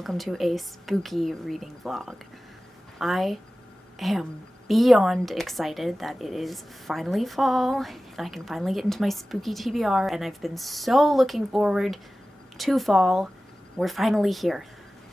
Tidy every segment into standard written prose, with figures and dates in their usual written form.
welcome to a spooky reading vlog. I am beyond excited that it is finally fall and I can finally get into my spooky TBR, and I've been so looking forward to fall. We're finally here.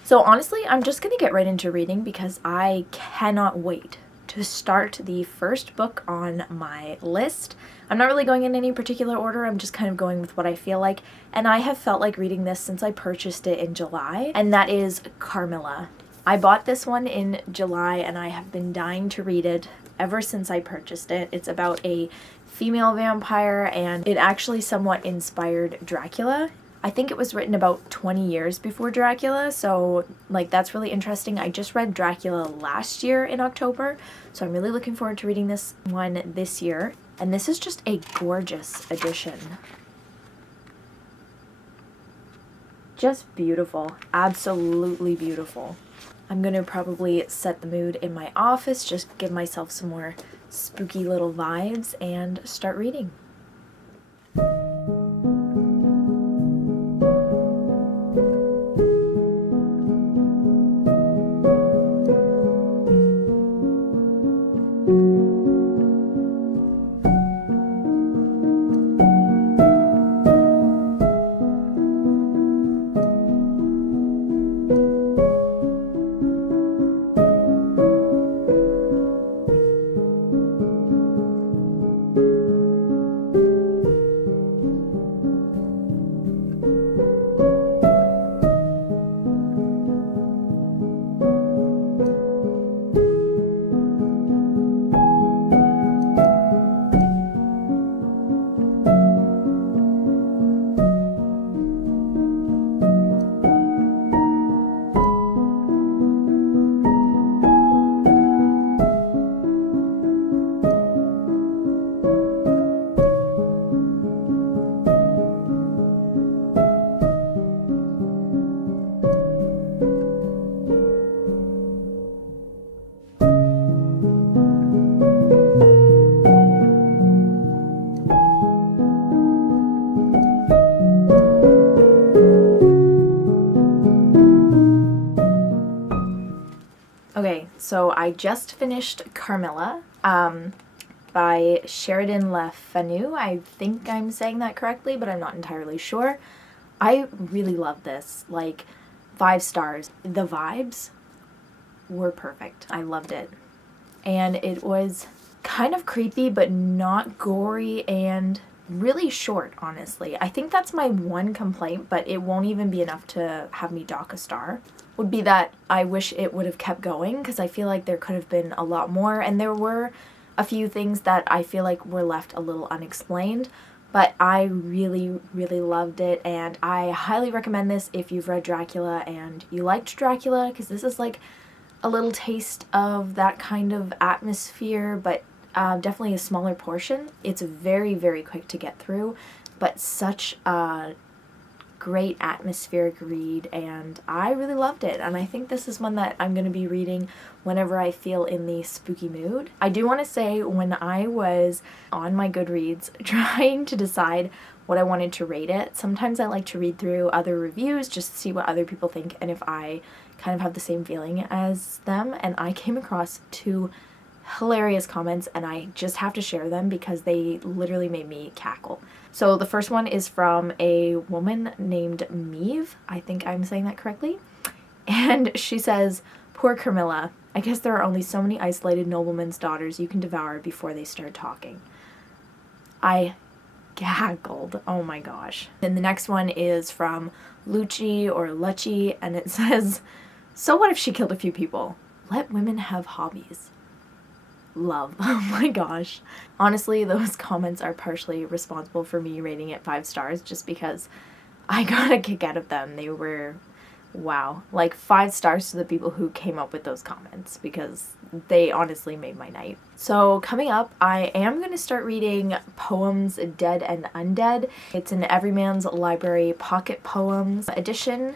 So honestly, I'm just gonna get right into reading because I cannot wait to start the first book on my list. I'm not really going in any particular order, I'm just kind of going with what I feel like, and I have felt like reading this since I purchased it in July, and that is Carmilla. I bought this one in July and I have been dying to read it ever since I purchased it. It's about a female vampire and it actually somewhat inspired Dracula. I think it was written about 20 years before Dracula, so like that's really interesting. I just read Dracula last year in October, so I'm really looking forward to reading this one this year. And this is just a gorgeous edition. Just beautiful. Absolutely beautiful. I'm gonna probably set the mood in my office, just give myself some more spooky little vibes and start reading. Okay, so I just finished Carmilla by Sheridan Fanu. I think I'm saying that correctly, but I'm not entirely sure. I really love this, like 5 stars. The vibes were perfect. I loved it. And it was kind of creepy, but not gory and really short, honestly. I think that's my one complaint, but it won't even be enough to have me dock a star. Would be that I wish it would have kept going because I feel like there could have been a lot more, and there were a few things that I feel like were left a little unexplained, but I really loved it, and I highly recommend this if you've read Dracula and you liked Dracula, because this is like a little taste of that kind of atmosphere, but definitely a smaller portion. It's very quick to get through, but such a great atmospheric read, and I really loved it, and I think this is one that I'm going to be reading whenever I feel in the spooky mood. I do want to say, when I was on my Goodreads trying to decide what I wanted to rate it, sometimes I like to read through other reviews just to see what other people think and if I kind of have the same feeling as them, and I came across 2 hilarious comments and I just have to share them because they literally made me cackle. So the first one is from a woman named Meave. I think I'm saying that correctly. And she says, "Poor Carmilla. I guess there are only so many isolated noblemen's daughters you can devour before they start talking." I gaggled. Oh my gosh. And the next one is from Lucci or Lucci, and it says, "So what if she killed a few people? Let women have hobbies." Love. Oh my gosh. Honestly, those comments are partially responsible for me rating it 5 stars just because I got a kick out of them. They were, wow, like 5 stars to the people who came up with those comments because they honestly made my night. So coming up, I am going to start reading Poems Dead and Undead. It's an Everyman's Library Pocket Poems edition.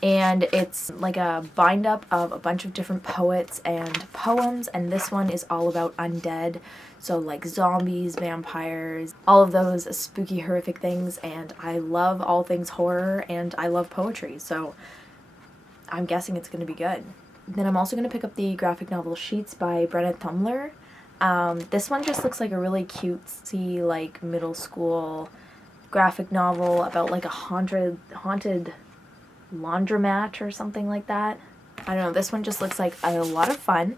And it's like a bind up of a bunch of different poets and poems, and this one is all about undead, so like zombies, vampires, all of those spooky, horrific things, and I love all things horror and I love poetry, so I'm guessing it's going to be good. Then I'm also going to pick up the graphic novel Sheets by Brenna Thummler. This one just looks like a really cutesy, like, middle school graphic novel about, like, a haunted laundromat or something like that. I don't know, this one just looks like a lot of fun,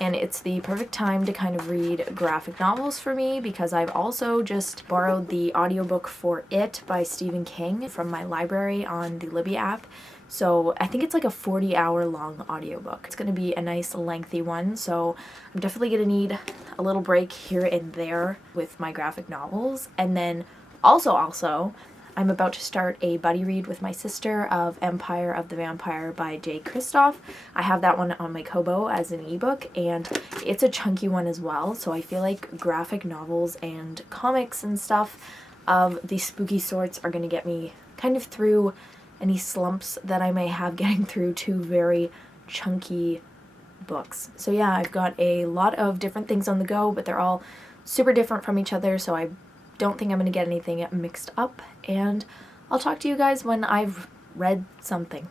and it's the perfect time to kind of read graphic novels for me because I've also just borrowed the audiobook for It by Stephen King from my library on the Libby app. So I think it's like a 40-hour long audiobook. It's going to be a nice lengthy one, so I'm definitely going to need a little break here and there with my graphic novels. And then also, I'm about to start a buddy read with my sister of Empire of the Vampire by Kristoff. I have that one on my Kobo as an ebook, and it's a chunky one as well, so I feel like graphic novels and comics and stuff of the spooky sorts are going to get me kind of through any slumps that I may have getting through two very chunky books. So yeah, I've got a lot of different things on the go, but they're all super different from each other, so I don't think I'm going to get anything mixed up, and I'll talk to you guys when I've read something.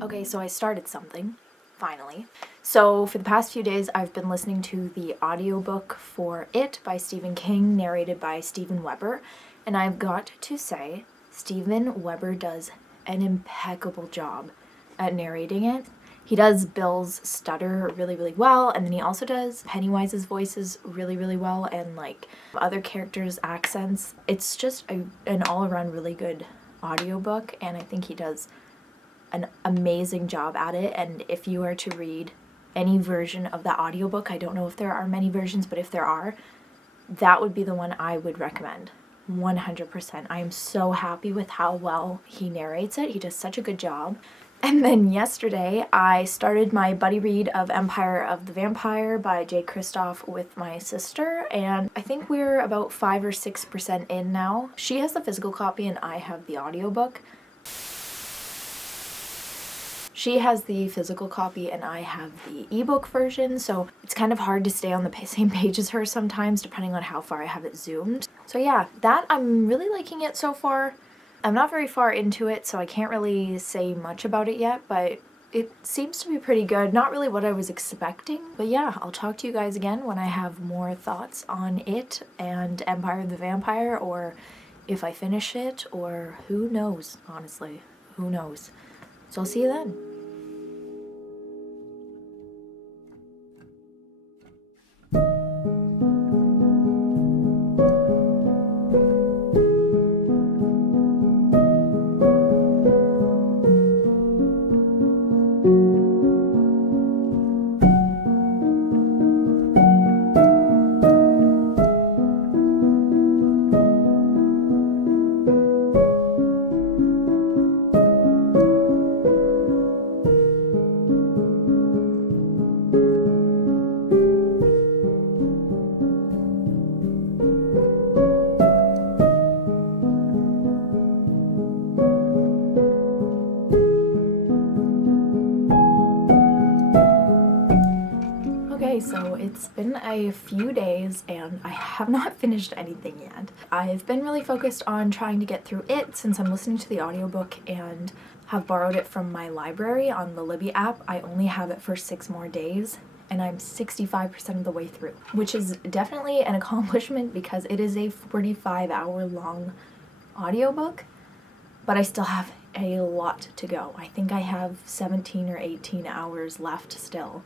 Okay, so I started something, finally. So for the past few days, I've been listening to the audiobook for It by Stephen King, narrated by Steven Weber, and I've got to say, Steven Weber does an impeccable job at narrating it. He does Bill's stutter really, really well, and then he also does Pennywise's voices really, really well, and like other characters' accents. It's just an all-around really good audiobook, and I think he does an amazing job at it. And if you are to read any version of that audiobook, I don't know if there are many versions, but if there are, that would be the one I would recommend 100%. I am so happy with how well he narrates it. He does such a good job. And then yesterday I started my buddy read of Empire of the Vampire by Kristoff with my sister, and I think we're about 5 or 6% in now. She has the physical copy and I have the audiobook. She has the physical copy and I have the ebook version, so it's kind of hard to stay on the same page as her sometimes, depending on how far I have it zoomed. So yeah, I'm really liking it so far. I'm not very far into it, so I can't really say much about it yet, but it seems to be pretty good. Not really what I was expecting, but yeah, I'll talk to you guys again when I have more thoughts on it and Empire of the Vampire, or if I finish it, or who knows, honestly, who knows. So I'll see you then. It's been a few days and I have not finished anything yet. I've been really focused on trying to get through it since I'm listening to the audiobook and have borrowed it from my library on the Libby app. I only have it for 6 more days and I'm 65% of the way through, which is definitely an accomplishment because it is a 45-hour long audiobook, but I still have a lot to go. I think I have 17 or 18 hours left still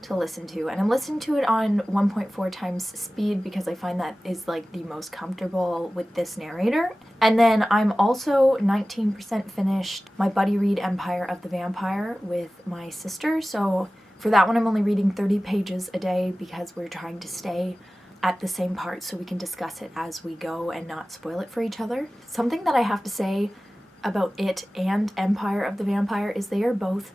to listen to, and I'm listening to it on 1.4 times speed because I find that is like the most comfortable with this narrator. And then I'm also 19% finished my buddy read Empire of the Vampire with my sister, so for that one I'm only reading 30 pages a day because we're trying to stay at the same part so we can discuss it as we go and not spoil it for each other. Something that I have to say about it and Empire of the Vampire is they are both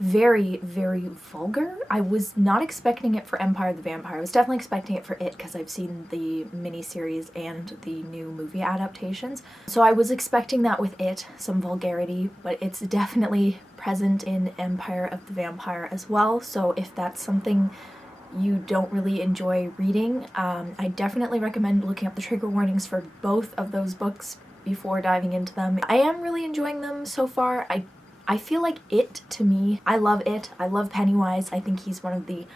very, very vulgar. I was not expecting it for Empire of the Vampire. I was definitely expecting it for it because I've seen the miniseries and the new movie adaptations. So I was expecting that with it, some vulgarity, but it's definitely present in Empire of the Vampire as well. So if that's something you don't really enjoy reading, I definitely recommend looking up the trigger warnings for both of those books before diving into them. I am really enjoying them so far. I feel like it, to me, I love it. I love Pennywise. I think he's one of the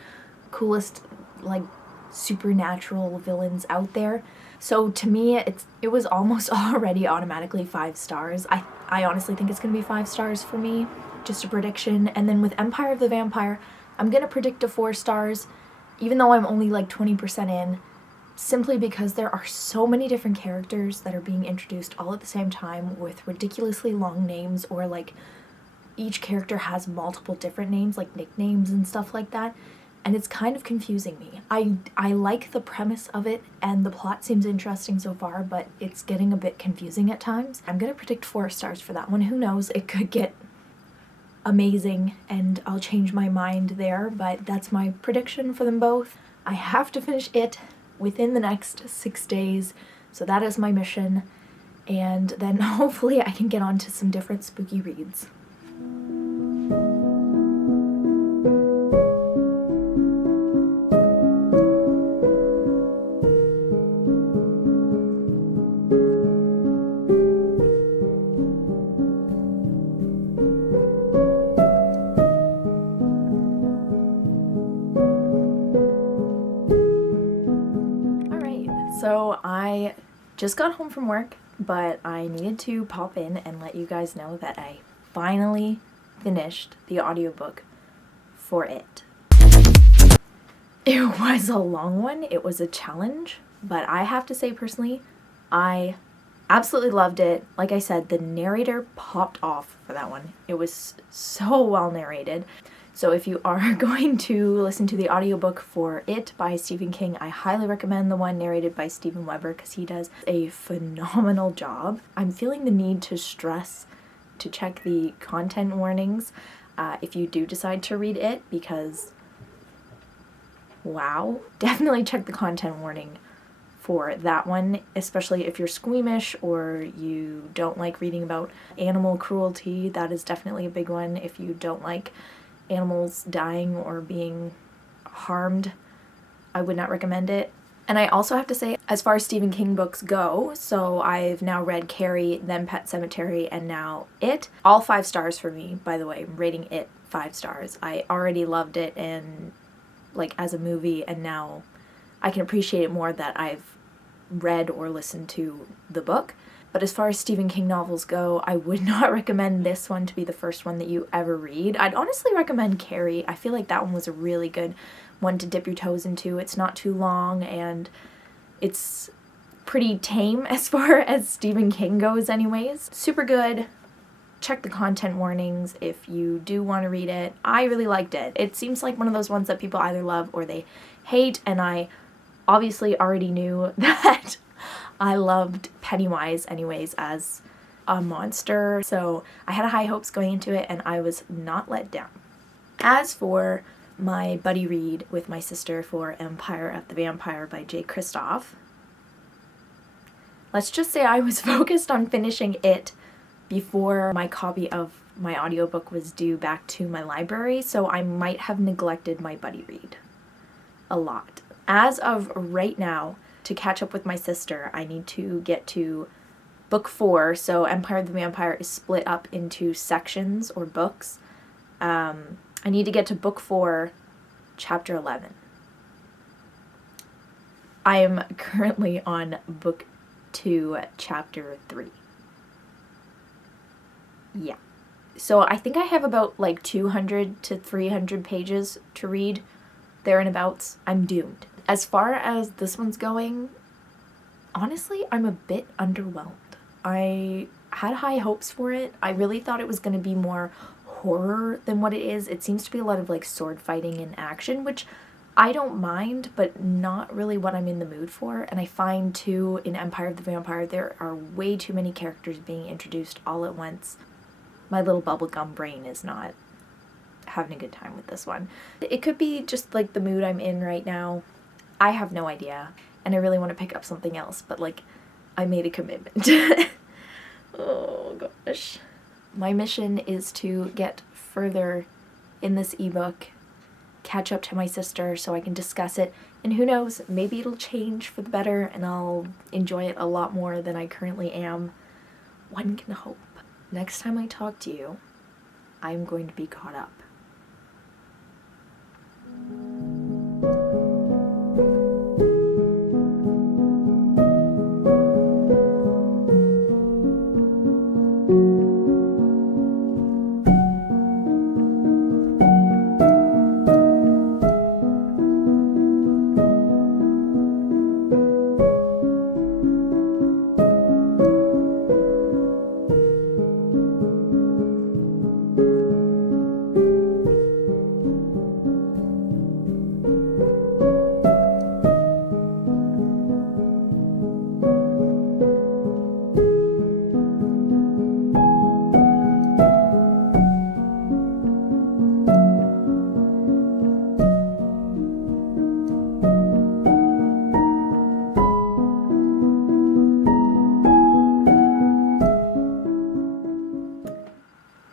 coolest, like, supernatural villains out there. So to me, it was almost already automatically 5 stars. I honestly think it's going to be 5 stars for me. Just a prediction. And then with Empire of the Vampire, I'm going to predict a 4 stars, even though I'm only like 20% in, simply because there are so many different characters that are being introduced all at the same time with ridiculously long names, or like each character has multiple different names, like nicknames and stuff like that, and it's kind of confusing me. I like the premise of it and the plot seems interesting so far, but it's getting a bit confusing at times. I'm gonna predict 4 stars for that one. Who knows, it could get amazing and I'll change my mind there, but that's my prediction for them both. I have to finish it within the next 6 days, so that is my mission, and then hopefully I can get on to some different spooky reads. So I just got home from work, but I needed to pop in and let you guys know that I finally finished the audiobook for it. It was a long one, it was a challenge, but I have to say personally, I absolutely loved it. Like I said, the narrator popped off for that one. It was so well narrated. So if you are going to listen to the audiobook for it by Stephen King, I highly recommend the one narrated by Steven Weber because he does a phenomenal job. I'm feeling the need to stress to check the content warnings if you do decide to read it, because wow, definitely check the content warning for that one, especially if you're squeamish or you don't like reading about animal cruelty. That is definitely a big one. If you don't like animals dying or being harmed, I would not recommend it. And I also have to say, as far as Stephen King books go, so I've now read Carrie, then Pet Sematary, and now It. All 5 stars for me, by the way. I'm rating It 5 stars. I already loved it and like as a movie, and now I can appreciate it more that I've read or listened to the book. But as far as Stephen King novels go, I would not recommend this one to be the first one that you ever read. I'd honestly recommend Carrie. I feel like that one was a really good one to dip your toes into. It's not too long and it's pretty tame as far as Stephen King goes anyways. Super good. Check the content warnings if you do want to read it. I really liked it. It seems like one of those ones that people either love or they hate, and I obviously already knew that I loved Pennywise anyways as a monster, so I had high hopes going into it and I was not let down. As for my buddy read with my sister for Empire of the Vampire by Kristoff, let's just say I was focused on finishing it before my copy of my audiobook was due back to my library, so I might have neglected my buddy read. a lot. As of right now, to catch up with my sister, I need to get to book 4. So Empire of the Vampire is split up into sections or books. I need to get to book 4, chapter 11. I am currently on book 2, chapter 3. Yeah. So I think I have about like 200 to 300 pages to read, there and abouts. I'm doomed. As far as this one's going, honestly, I'm a bit underwhelmed. I had high hopes for it. I really thought it was going to be more horror than what it is. It seems to be a lot of like sword fighting and action, which I don't mind, but not really what I'm in the mood for. And I find too, in Empire of the Vampire, there are way too many characters being introduced all at once. My little bubblegum brain is not having a good time with this one. It could be just like the mood I'm in right now. I have no idea. And I really want to pick up something else, but like, I made a commitment. Oh gosh. My mission is to get further in this ebook, catch up to my sister so I can discuss it, and who knows, maybe it'll change for the better and I'll enjoy it a lot more than I currently am. One can hope. Next time I talk to you, I'm going to be caught up.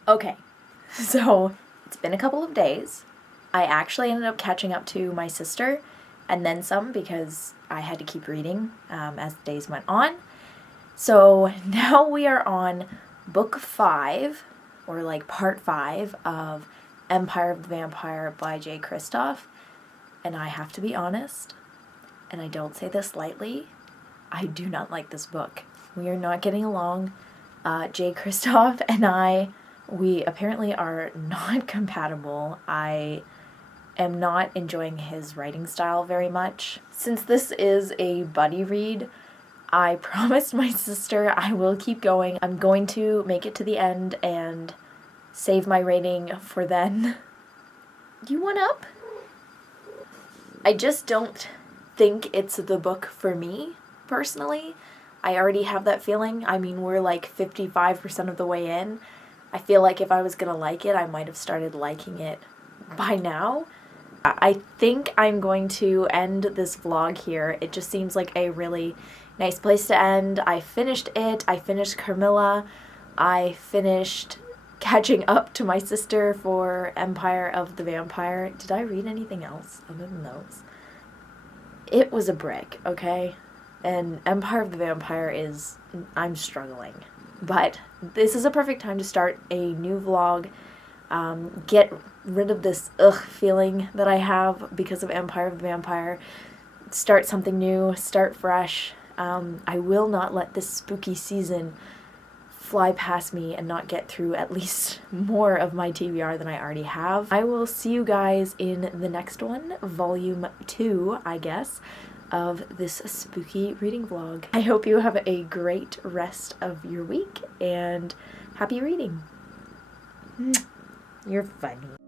Okay, so it's been a couple of days. I actually ended up catching up to my sister and then some because I had to keep reading as the days went on. So now we are on book 5, or like part 5 of Empire of the Vampire by Kristoff. And I have to be honest, and I don't say this lightly, I do not like this book. We are not getting along. Kristoff and we apparently are not compatible. I am not enjoying his writing style very much. Since this is a buddy read, I promised my sister I will keep going. I'm going to make it to the end and save my rating for then. You want up? I just don't think it's the book for me, personally. I already have that feeling. I mean, we're like 55% of the way in. I feel like if I was gonna like it, I might have started liking it by now. I think I'm going to end this vlog here. It just seems like a really nice place to end. I finished it. I finished Carmilla. I finished catching up to my sister for Empire of the Vampire. Did I read anything else other than those? It was a brick, okay? And Empire of the Vampire is... I'm struggling. But this is a perfect time to start a new vlog. Get rid of this feeling that I have because of Empire of the Vampire. Start something new. Start fresh. I will not let this spooky season fly past me and not get through at least more of my TBR than I already have. I will see you guys in the next one, volume 2, I guess, of this spooky reading vlog. I hope you have a great rest of your week and happy reading. You're funny.